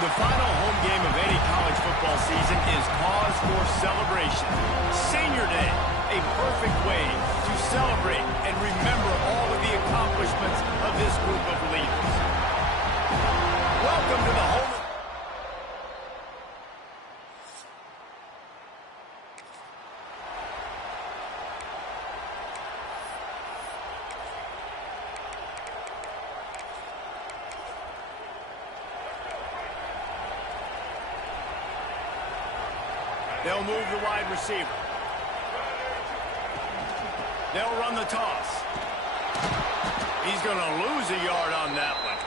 The final home game of any college football season is cause for celebration. Senior Day, a perfect way to celebrate and remember all of the accomplishments of this group of leaders. Welcome to the home. They'll move the wide receiver. They'll run the toss. He's going to lose a yard on that one.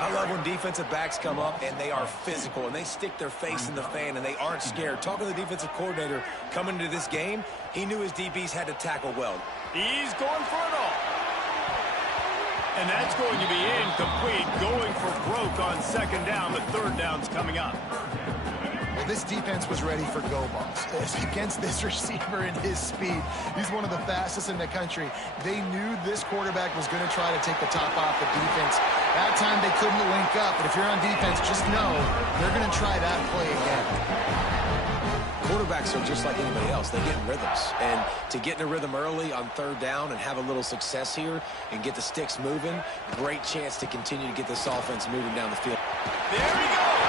I love when defensive backs come up and they are physical and they stick their face in the fan and they aren't scared. Talking to the defensive coordinator coming into this game, he knew his DBs had to tackle well. He's going for it all. And that's going to be incomplete, going for broke on second down. The third down's coming up. Well, this defense was ready for go balls. Against this receiver and his speed, he's one of the fastest in the country. They knew this quarterback was going to try to take the top off the defense. That time they couldn't link up, but if you're on defense, just know they're going to try that play again. Quarterbacks are just like anybody else. They get in rhythms. And to get in a rhythm early on third down and have a little success here and get the sticks moving, great chance to continue to get this offense moving down the field. There he goes.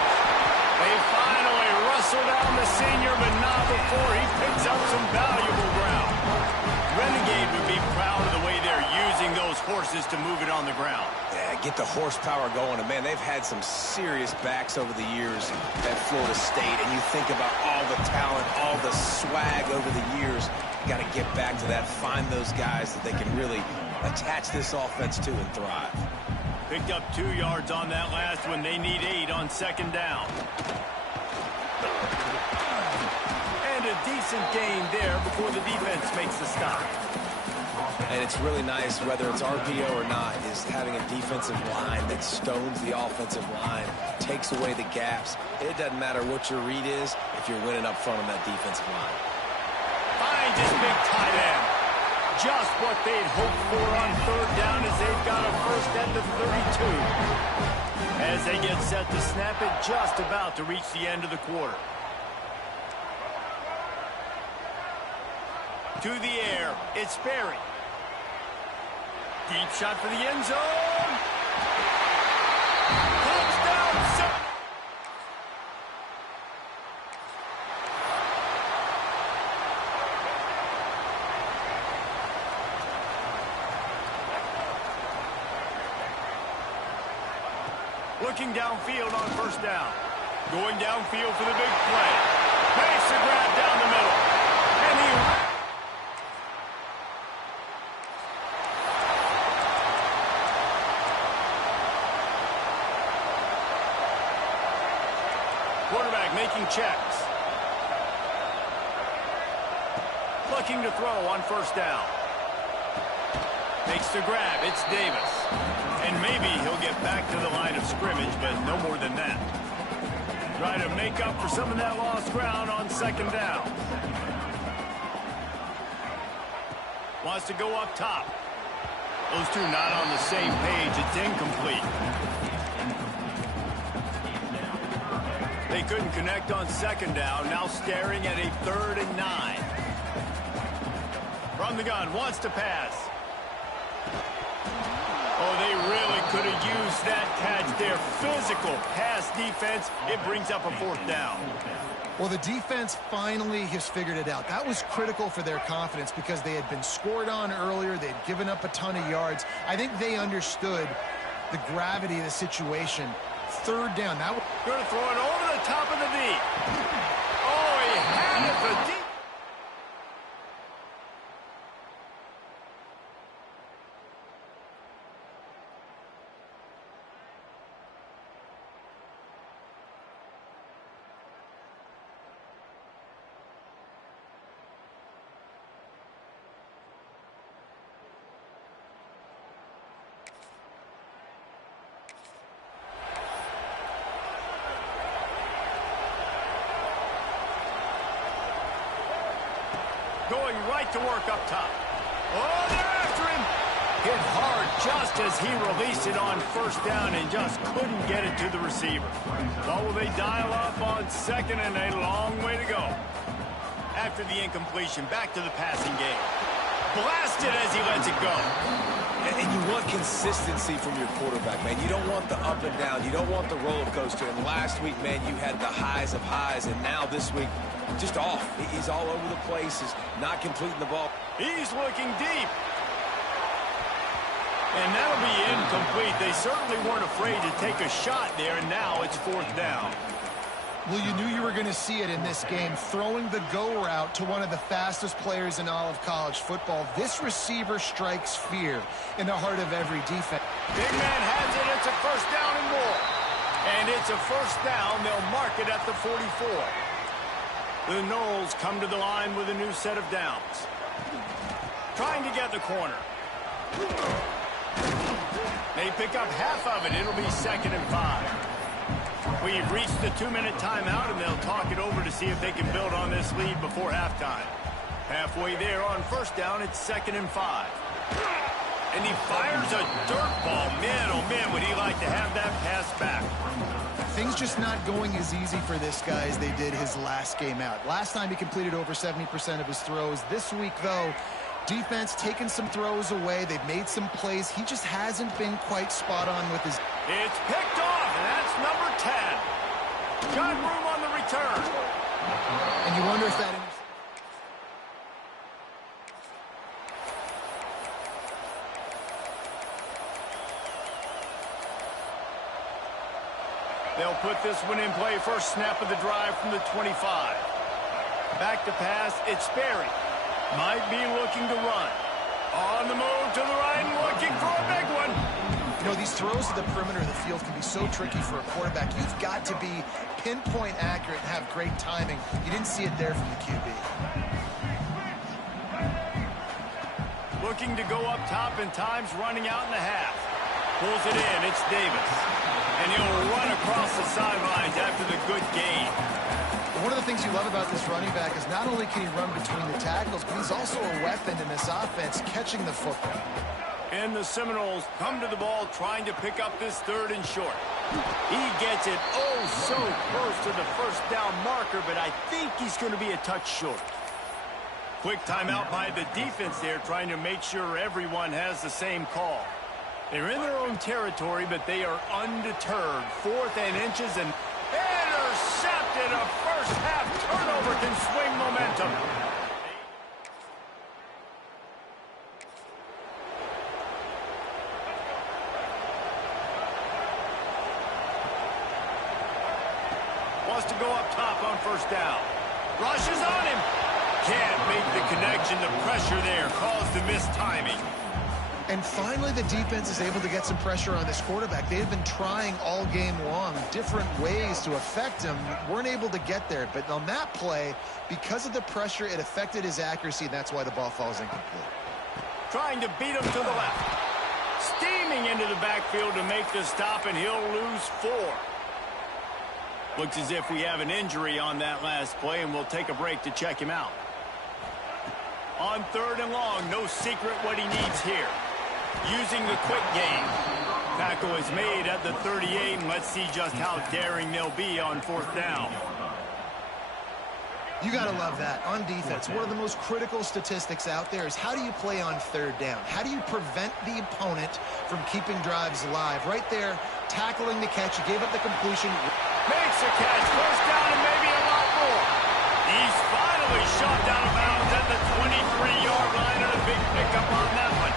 They finally wrestle down the senior, but not before he picks up some valuable ground. Renegade would be proud of the way they're using those horses to move it on the ground. Yeah, get the horsepower going. And, man, they've had some serious backs over the years at Florida State. And you think about all the talent, all the swag over the years. You got to get back to that, find those guys that they can really attach this offense to and thrive. Picked up 2 yards on that last one. They need 8 on second down. And a decent gain there before the defense makes the stop. And it's really nice, whether it's RPO or not, is having a defensive line that stones the offensive line, takes away the gaps. It doesn't matter what your read is if you're winning up front on that defensive line. Finds his big tight end. Just what they'd hoped for on third down as they've got a first at the 32. As they get set to snap it, just about to reach the end of the quarter. To the air, it's Berry. Deep shot for the end zone. Touchdown! Looking downfield on first down. Going downfield for the big play. Makes the grab down the middle. And he... Quarterback making checks. Looking to throw on first down. Makes the grab. It's Davis. And maybe he'll get back to the line of scrimmage, but no more than that. Try to make up for some of that lost ground on second down. Wants to go up top. Those two not on the same page. It's incomplete. They couldn't connect on second down. Now staring at a 3rd and 9. From the gun, wants to pass. Oh, they really could have used that catch there. Physical pass defense. It brings up a 4th down. Well, the defense finally has figured it out. That was critical for their confidence because they had been scored on earlier. They had given up a ton of yards. I think they understood the gravity of the situation. 3rd down. That was going to throw it over the top of the knee. Oh, he had it for deep. Going right to work up top. Oh, they're after him. Hit hard just as he released it on first down and just couldn't get it to the receiver. Oh, will they dial up on second, and a long way to go. After the incompletion, back to the passing game. Blasted as he lets it go. And you want consistency from your quarterback, man. You don't want the up and down. You don't want the roller coaster. And last week, man, you had the highs of highs, and now this week, just off. He's all over the place. He's not completing the ball. He's looking deep. And that'll be incomplete. They certainly weren't afraid to take a shot there, and now it's fourth down. Well, you knew you were going to see it in this game, throwing the go route to one of the fastest players in all of college football. This receiver strikes fear in the heart of every defense. Big man has it. It's a first down and more. And it's a first down. They'll mark it at the 44. The Noles come to the line with a new set of downs. Trying to get the corner. They pick up half of it. It'll be 2nd and 5. We've reached the 2-minute timeout, and they'll talk it over to see if they can build on this lead before halftime. Halfway there on first down, it's 2nd and 5. And he fires a dirt ball. Man, oh man, would he like to have that pass back. Things just not going as easy for this guy as they did his last game out. Last time he completed over 70% of his throws. This week, though, defense taking some throws away. They've made some plays. He just hasn't been quite spot on with his... It's picked off, and that's number 10. Got room on the return. And you wonder if that... They'll put this one in play. First snap of the drive from the 25. Back to pass. It's Sperry. Might be looking to run. On the move to the right and looking for a big one. You know, these throws to the perimeter of the field can be so tricky for a quarterback. You've got to be pinpoint accurate and have great timing. You didn't see it there from the QB. Looking to go up top, and time's running out in the half. Pulls it in. It's Davis. And he'll run across the sidelines after the good gain. One of the things you love about this running back is not only can he run between the tackles, but he's also a weapon in this offense, catching the football. And the Seminoles come to the ball trying to pick up this 3rd and short. He gets it oh so close to the first down marker, but I think he's going to be a touch short. Quick timeout by the defense there, trying to make sure everyone has the same call. They're in their own territory, but they are undeterred. 4th and inches, and intercepted. A first half turnover can swing momentum. Wants to go up top on first down. Rushes on him. Can't make the connection. The pressure there caused the mistiming. And finally, the defense is able to get some pressure on this quarterback. They've been trying all game long different ways to affect him. Weren't able to get there. But on that play, because of the pressure, it affected his accuracy, and that's why the ball falls incomplete. Trying to beat him to the left. Steaming into the backfield to make the stop, and he'll lose 4. Looks as if we have an injury on that last play, and we'll take a break to check him out. On 3rd and long, no secret what he needs here. Using the quick game. Tackle is made at the 38, and let's see just how daring they'll be on 4th down. You got to love that. On defense, one of the most critical statistics out there is how do you play on 3rd down? How do you prevent the opponent from keeping drives alive? Right there, tackling the catch. You gave up the completion. Makes a catch. First down and maybe a lot more. He's finally shot out of bounds at the 23-yard line, and a big pickup on that one.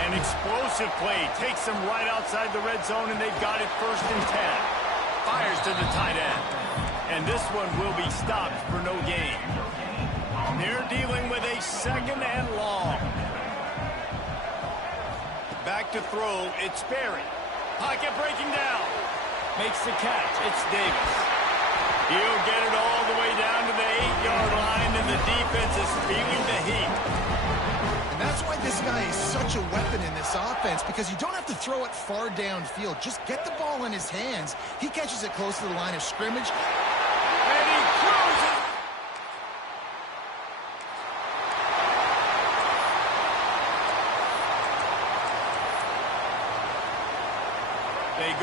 An explosive play takes them right outside the red zone, and they've got it 1st and 10. Fires to the tight end. And this one will be stopped for no gain. They're dealing with a 2nd and long. Back to throw. It's Sperry. Pocket breaking down. Makes the catch. It's Davis. He'll get it all the way down to the 8-yard line, and the defense is feeling the heat. And that's why this guy is such a weapon in this offense, because you don't have to throw it far downfield. Just get the ball in his hands. He catches it close to the line of scrimmage. And he cruises.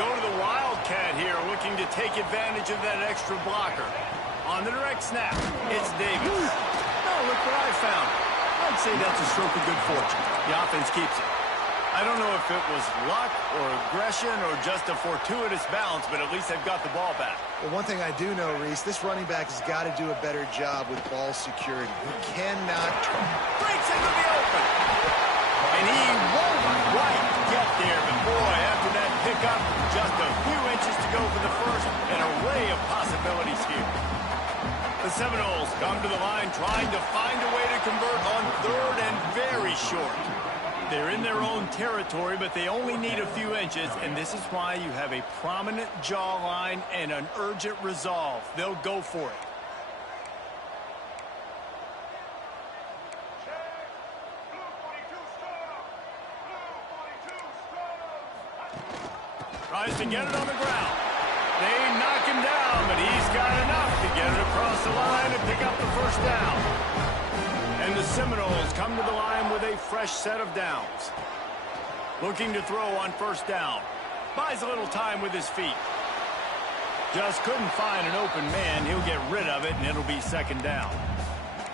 go to the Wildcat here, looking to take advantage of that extra blocker. On the direct snap, it's Davis. Oh, look what I found. I'd say that's a stroke of good fortune. The offense keeps it. I don't know if it was luck or aggression or just a fortuitous bounce, but at least they've got the ball back. Well, one thing I do know, Reese, this running back has got to do a better job with ball security. He cannot... Breaks into the open. And he won't quite get there, but boy, after that pickup, just a few inches to go for the first, an array of possibilities here. The Seminoles come to the line trying to find a way to convert on third and very short. They're in their own territory, but they only need a few inches, and this is why you have a prominent jawline and an urgent resolve. They'll go for it. Tries to get it on the ground. They knock him down, but he's got enough to get it across the line and pick up the first down. And the Seminoles come to the line with a fresh set of downs. Looking to throw on first down. Buys a little time with his feet. Just couldn't find an open man. He'll get rid of it, and it'll be second down.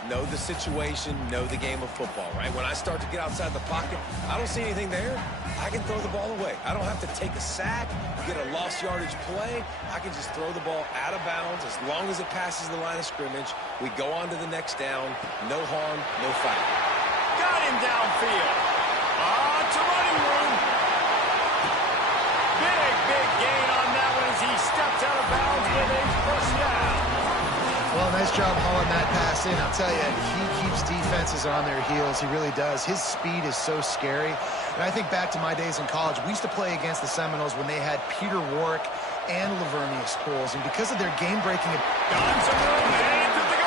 Know the situation, know the game of football, right? When I start to get outside the pocket, I don't see anything there. I can throw the ball away. I don't have to take a sack, get a lost yardage play. I can just throw the ball out of bounds as long as it passes the line of scrimmage. We go on to the next down. No harm, no foul. Got him downfield. It's a running room. Big gain on that one as he steps out of bounds with a first down. Well, nice job hauling that pass in. I'll tell you, he keeps defenses on their heels. He really does. His speed is so scary. And I think back to my days in college. We used to play against the Seminoles when they had Peter Warwick and Lavernius Coles. And because of their game-breaking... Got some room, and to the goal.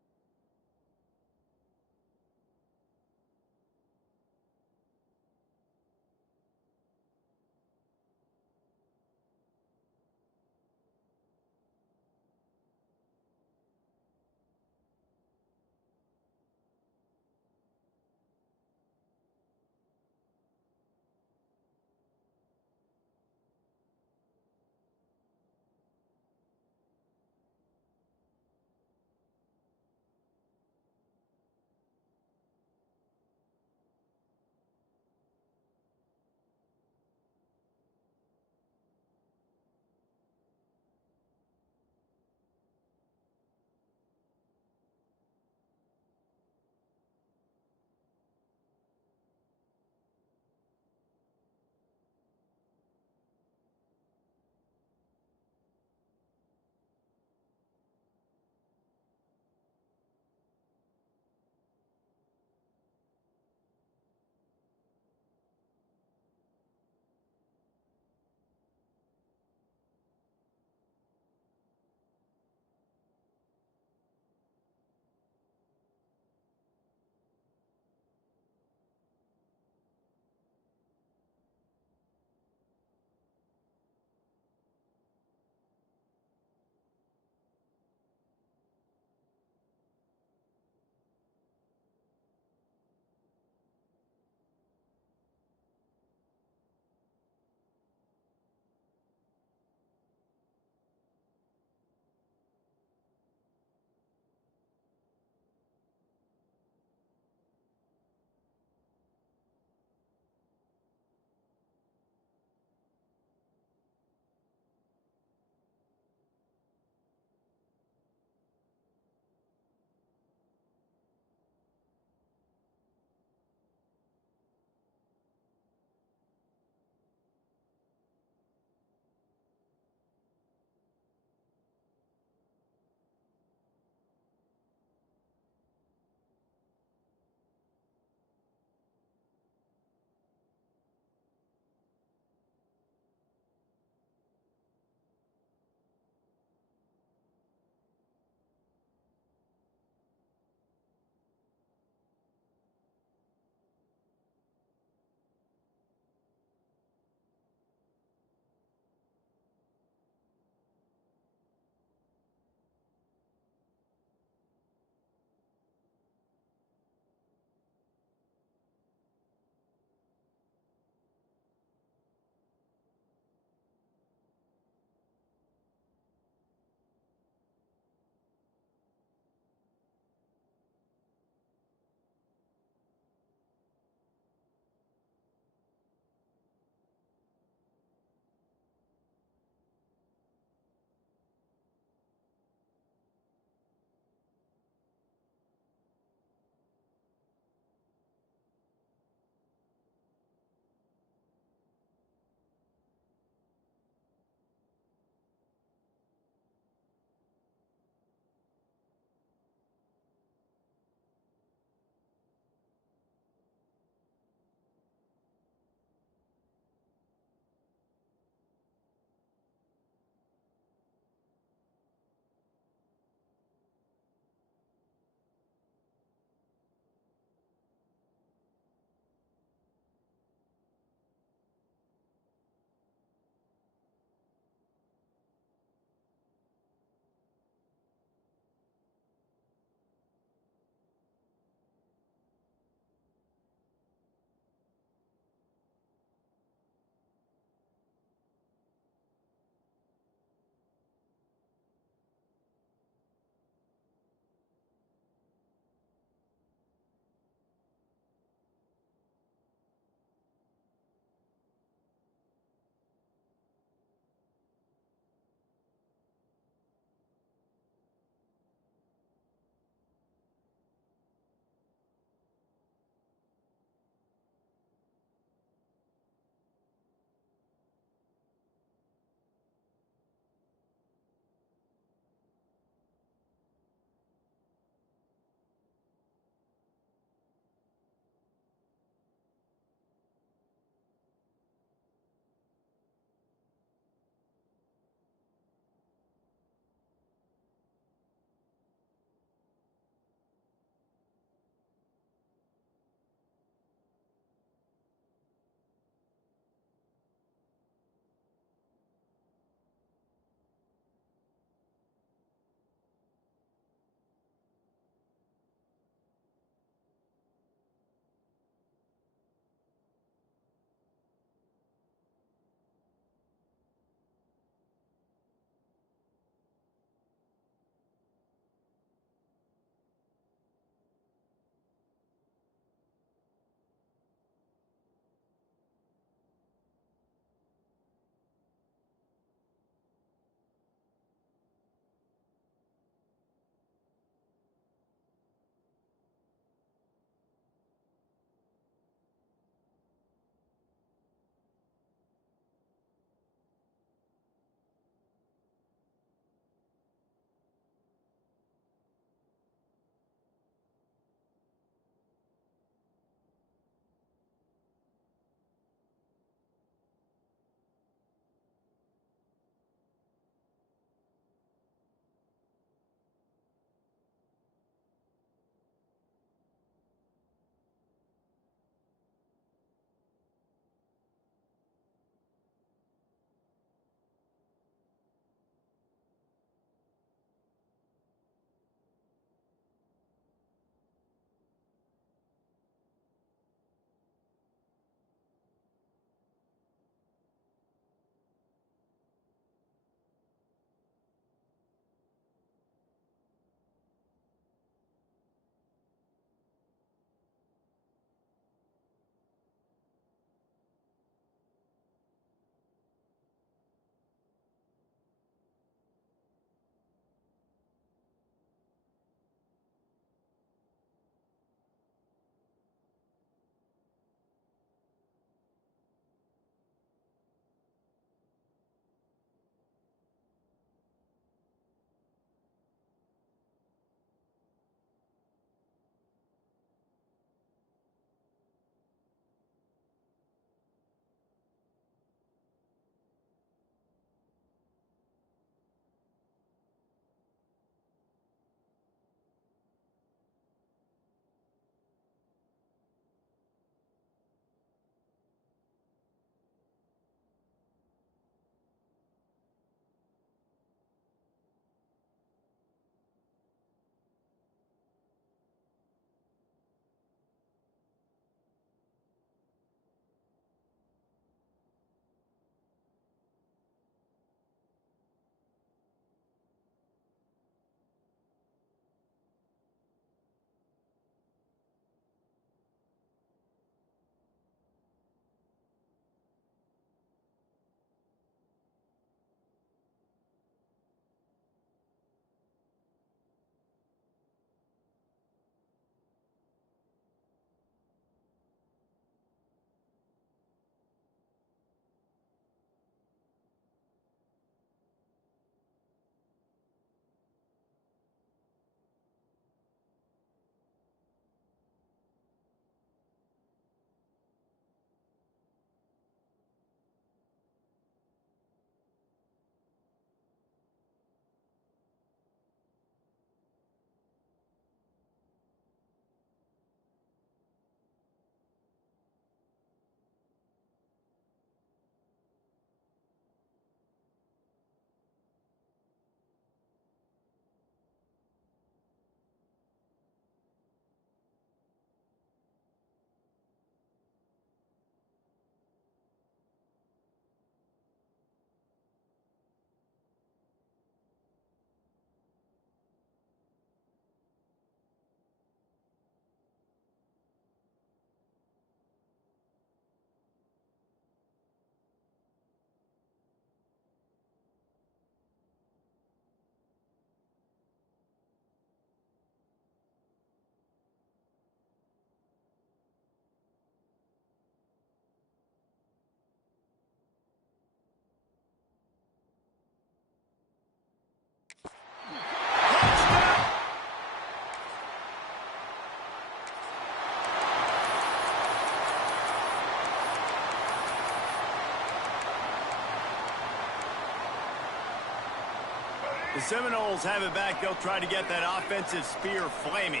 The Seminoles have it back. They'll try to get that offensive spear flaming.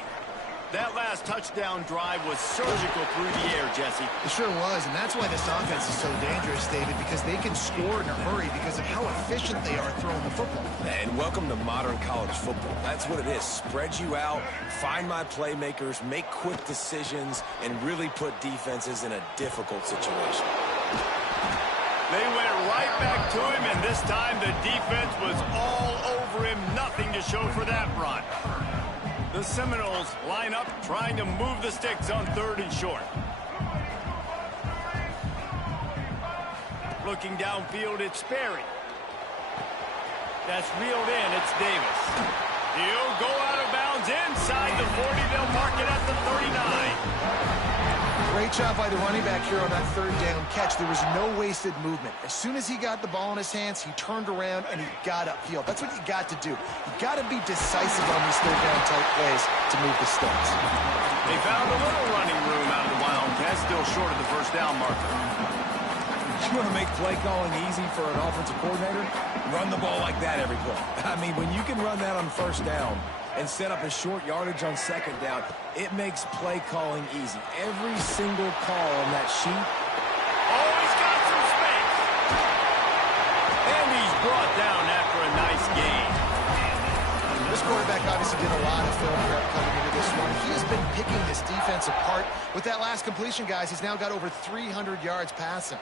That last touchdown drive was surgical through the air, Jesse. It sure was, and that's why this offense is so dangerous, David, because they can score in a hurry because of how efficient they are throwing the football. And welcome to modern college football. That's what it is. Spread you out, find my playmakers, make quick decisions, and really put defenses in a difficult situation. They went right back to him, and this time the defense was all over him. Nothing to show for that run. The Seminoles line up, trying to move the sticks on 3rd and short. Looking downfield, it's Sperry. That's reeled in, it's Davis. He'll go out of bounds inside the 40. They'll mark it at the 39. Great job by the running back here on that 3rd down catch. There was no wasted movement. As soon as he got the ball in his hands, he turned around and he got upfield. That's what you got to do. You got to be decisive on these 3rd down type plays to move the sticks. They found a little running room out of the Wildcats, still short of the 1st down marker. You want to make play calling easy for an offensive coordinator? Run the ball like that every play. I mean, when you can run that on 1st down and set up a short yardage on 2nd down, it makes play calling easy. Every single call on that sheet. Oh, he's got some space. And he's brought down after a nice gain. This quarterback obviously did a lot of film prep coming into this one. He has been picking this defense apart. With that last completion, guys, he's now got over 300 yards passing.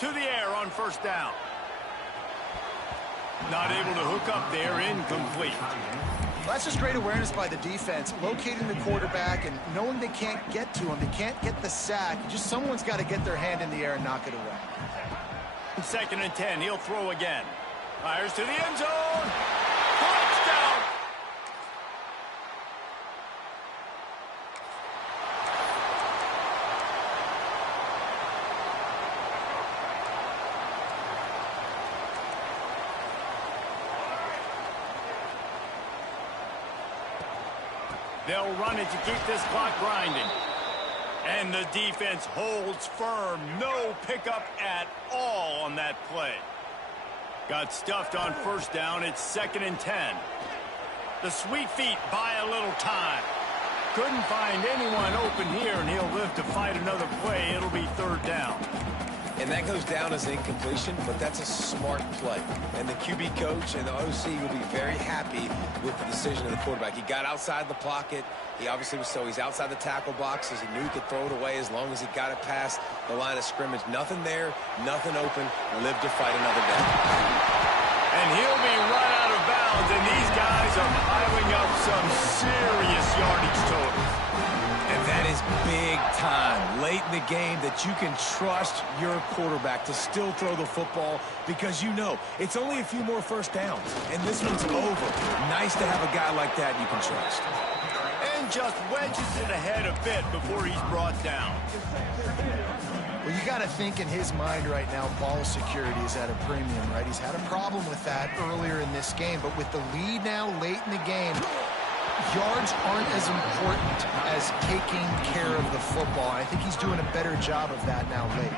To the air on 1st down. Not able to hook up there, incomplete. Well, that's just great awareness by the defense, locating the quarterback and knowing they can't get to him. They can't get the sack. Just someone's got to get their hand in the air and knock it away. 2nd and 10, he'll throw again. Fires to the end zone. Touchdown! They'll run it to keep this clock grinding. And the defense holds firm. No pickup at all on that play. Got stuffed on 1st down. It's 2nd and 10. The sweet feet buy a little time. Couldn't find anyone open here, and he'll live to fight another play. It'll be 3rd down. And that goes down as incompletion, but that's a smart play. And the QB coach and the OC will be very happy with the decision of the quarterback. He got outside the pocket. He obviously he's outside the tackle boxes. He knew he could throw it away as long as he got it past the line of scrimmage. Nothing there, nothing open. Live to fight another day. And he'll be run out of bounds, and these guys are piling up some serious yardage totals. And that is big time late in the game that you can trust your quarterback to still throw the football because you know it's only a few more 1st downs, and this one's over. Nice to have a guy like that you can trust. And just wedges it ahead a bit before he's brought down. Well, you got to think in his mind right now, ball security is at a premium, right? He's had a problem with that earlier in this game, but with the lead now late in the game, yards aren't as important as taking care of the football. I think he's doing a better job of that now late.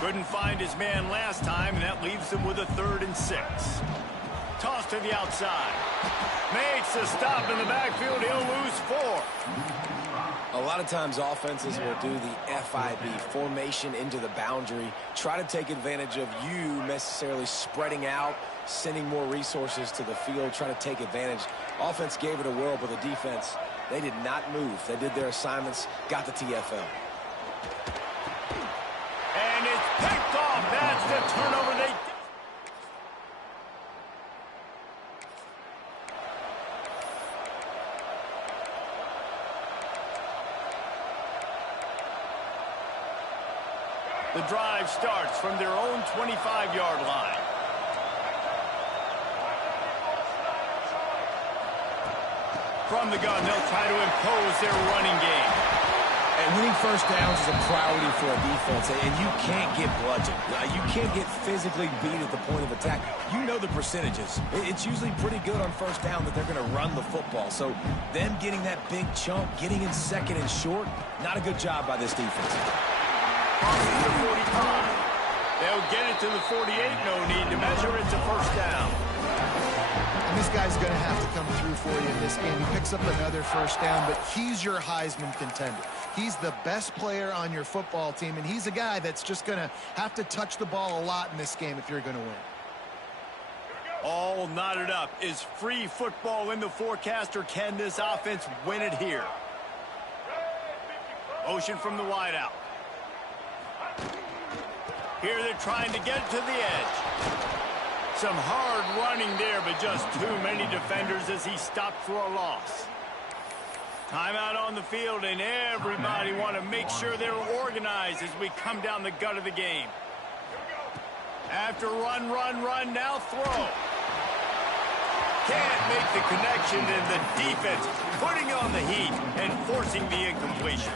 Couldn't find his man last time, and that leaves him with a 3rd and 6. Toss to the outside. Makes a stop in the backfield. He'll lose 4. A lot of times offenses will do the FIB, formation into the boundary, try to take advantage of you necessarily spreading out, sending more resources to the field, trying to take advantage. Offense gave it a whirl, but the defense, they did not move. They did their assignments, got the TFL. And it's picked off. That's the turnover. The drive starts from their own 25-yard line. From the gun, they'll try to impose their running game. And winning 1st downs is a priority for a defense, and you can't get bludgeoned. You can't get physically beat at the point of attack. You know the percentages. It's usually pretty good on 1st down that they're going to run the football. So them getting that big chunk, getting in 2nd and short, not a good job by this defense. To the 45. They'll get it to the 48. No need to measure. It's a 1st down. And this guy's going to have to come through for you in this game. He picks up another first down, but he's your Heisman contender. He's the best player on your football team, and he's a guy that's just going to have to touch the ball a lot in this game if you're going to win. All knotted up. Is free football in the forecast, or can this offense win it here? Motion from the wideout. Here they're trying to get it to the edge. Some hard running there, but just too many defenders as he stopped for a loss. Timeout on the field, and everybody want to make sure they're organized as we come down the gut of the game. After run, now throw. Can't make the connection, and the defense putting on the heat and forcing the incompletion.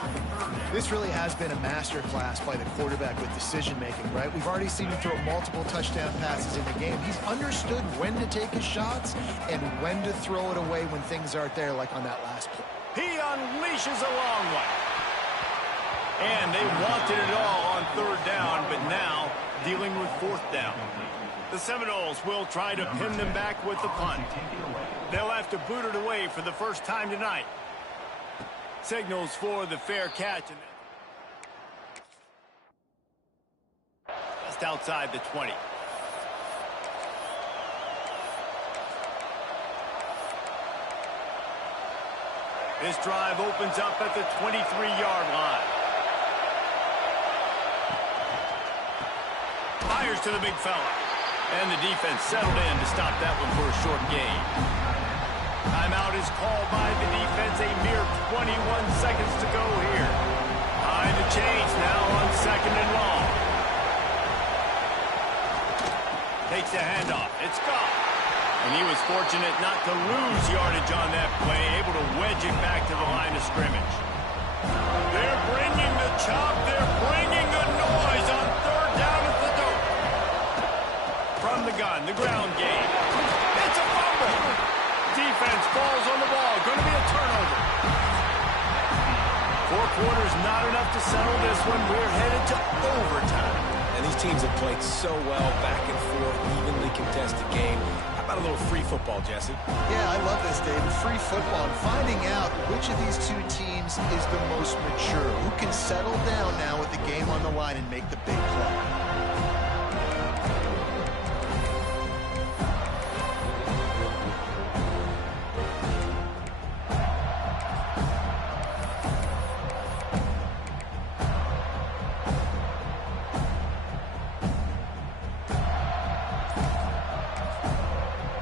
This really has been a masterclass by the quarterback with decision-making, right? We've already seen him throw multiple touchdown passes in the game. He's understood when to take his shots and when to throw it away when things aren't there, like on that last play. He unleashes a long one. And they wanted it all on third down, but now dealing with fourth down. The Seminoles will try to pin them back with the punt. They'll have to boot it away for the first time tonight. Signals for the fair catch. Just outside the 20. This drive opens up at the 23-yard line. Fires to the big fella. And the defense settled in to stop that one for a short gain. Timeout is called by the defense. A mere 21 seconds to go here. Time to change now on second and long. Takes the handoff. It's gone. And he was fortunate not to lose yardage on that play, able to wedge it back to the line of scrimmage. They're bringing the chop. They're bringing the noise on third down at the dirt. From the gun, the ground game. It's a fumble. Defense falls on the ball. Going to be a turnover. 4 quarters not enough to settle this one. We're headed to overtime. And these teams have played so well, back and forth, evenly contested game. How about a little free football, Jesse? Yeah, I love this, David. Free football. And finding out which of these two teams is the most mature. Who can settle down now with the game on the line and make the big play.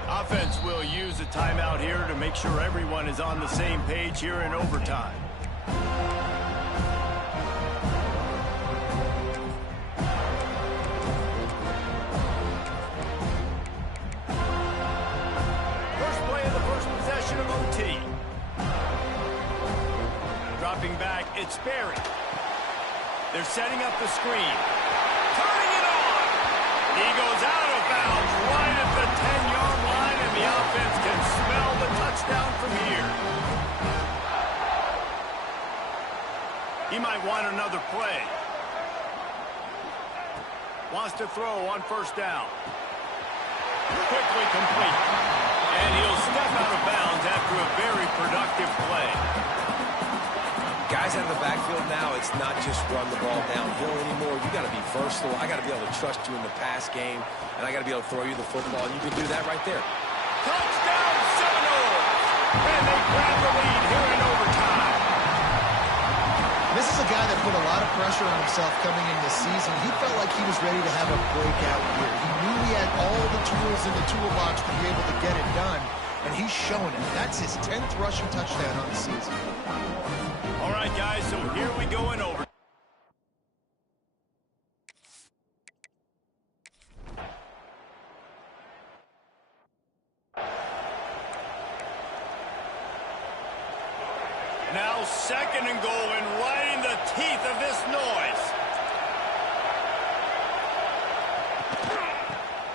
Offense will use a timeout here to make sure everyone is on the same page here in overtime. First play of the first possession of OT. Dropping back, it's Berry. They're setting up the screen. Turning it on. He goes out of bounds right at the 10-yard line, and the offense can smell the touchdown from here. He might want another play. Wants to throw on first down. Quickly complete. And he'll step out of bounds after a very productive play. Guys out of the backfield now, it's not just run the ball downhill anymore. You got to be versatile. I got to be able to trust you in the pass game, and I got to be able to throw you the football, and you can do that right there. Touchdown, Seminoles! And they grab the lead here in overtime. This is a guy that put a lot of pressure on himself coming in this season. He felt like he was ready to have a breakout year. He knew he had all the tools in the toolbox to be able to get it done, and he's shown it. That's his 10th rushing touchdown on the season. All right, guys, so here we go in over. Now second and goal, and right in the teeth of this noise.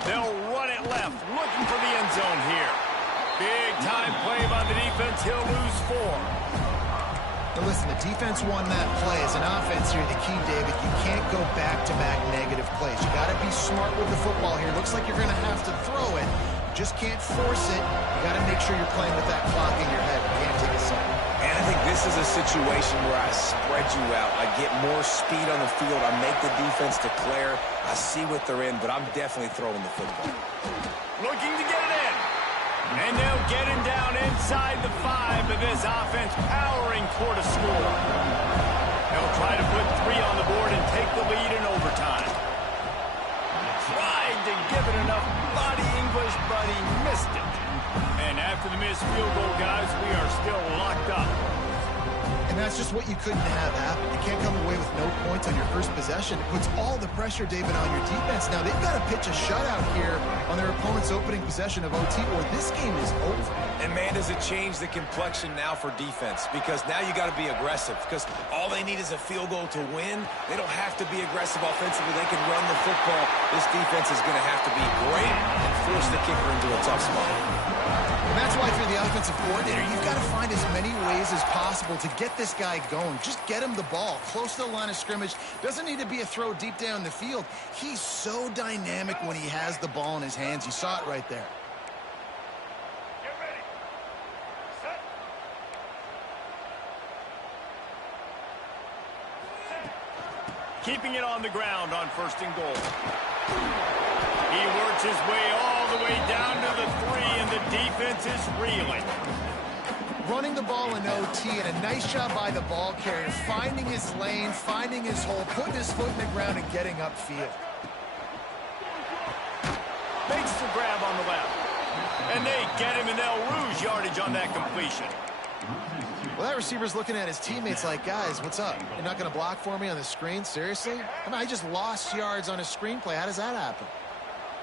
They'll run it left, looking for the end zone here. Big time play by the defense. He'll lose 4. But listen, the defense won that play. As an offense here, the key, David, you can't go back-to-back negative plays. You got to be smart with the football here. Looks like you're going to have to throw it. just can't force it. You got to make sure you're playing with that clock in your head. You can't take a second. And I think this is a situation where I spread you out. I get more speed on the field. I make the defense declare. I see what they're in, but I'm definitely throwing the football. Looking to get it in. And they'll get him down inside the 5, but this offense powering toward a score. They'll try to put 3 on the board and take the lead in overtime. Tried to give it enough body English, but he missed it. And after the missed field goal, guys, we are still locked up. And that's just what you couldn't have happen. You can't come away with no points on your first possession. It puts all the pressure, David, on your defense. Now, they've got to pitch a shutout here on their opponent's opening possession of OT, or this game is over. And, man, does it change the complexion now for defense? Because now you got to be aggressive. Because all they need is a field goal to win. They don't have to be aggressive offensively. They can run the football. This defense is going to have to be great and force the kicker into a tough spot. And that's why if you're the offensive coordinator, you've got to find as many ways as possible to get this guy going. Just get him the ball close to the line of scrimmage. Doesn't need to be a throw deep down the field. He's so dynamic when he has the ball in his hands. You saw it right there. Get ready. Set. Keeping it on the ground on 1st and goal. He works his way all the way down to the 3, and the defense is reeling. Running the ball in OT, and a nice job by the ball carrier, finding his lane, finding his hole, putting his foot in the ground, and getting upfield. Makes the grab on the left. And they get him, and they'll lose yardage on that completion. Well, that receiver's looking at his teammates like, guys, what's up? You're not going to block for me on the screen? Seriously? I mean, I just lost yards on a screenplay. How does that happen?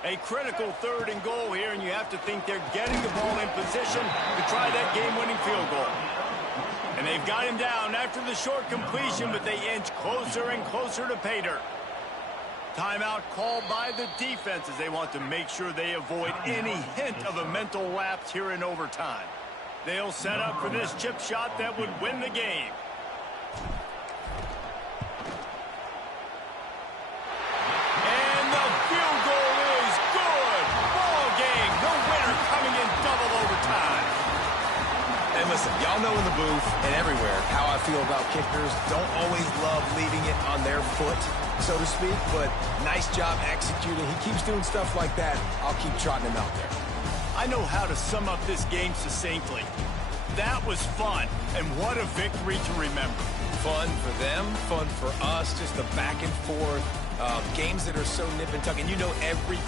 A critical 3rd and goal here, and you have to think they're getting the ball in position to try that game-winning field goal. And they've got him down after the short completion, but they inch closer and closer to pay dirt. Timeout called by the defense as they want to make sure they avoid any hint of a mental lapse here in overtime. They'll set up for this chip shot that would win the game. And the field goal is good. Ball game. The winner coming in double overtime. And listen, y'all know in the booth and everywhere how I feel about kickers. Don't always love leaving it on their foot, so to speak, but nice job executing. He keeps doing stuff like that. I'll keep trotting him out there. I know how to sum up this game succinctly. That was fun, and what a victory to remember. Fun for them, fun for us, just the back and forth, games that are so nip and tuck, and you know every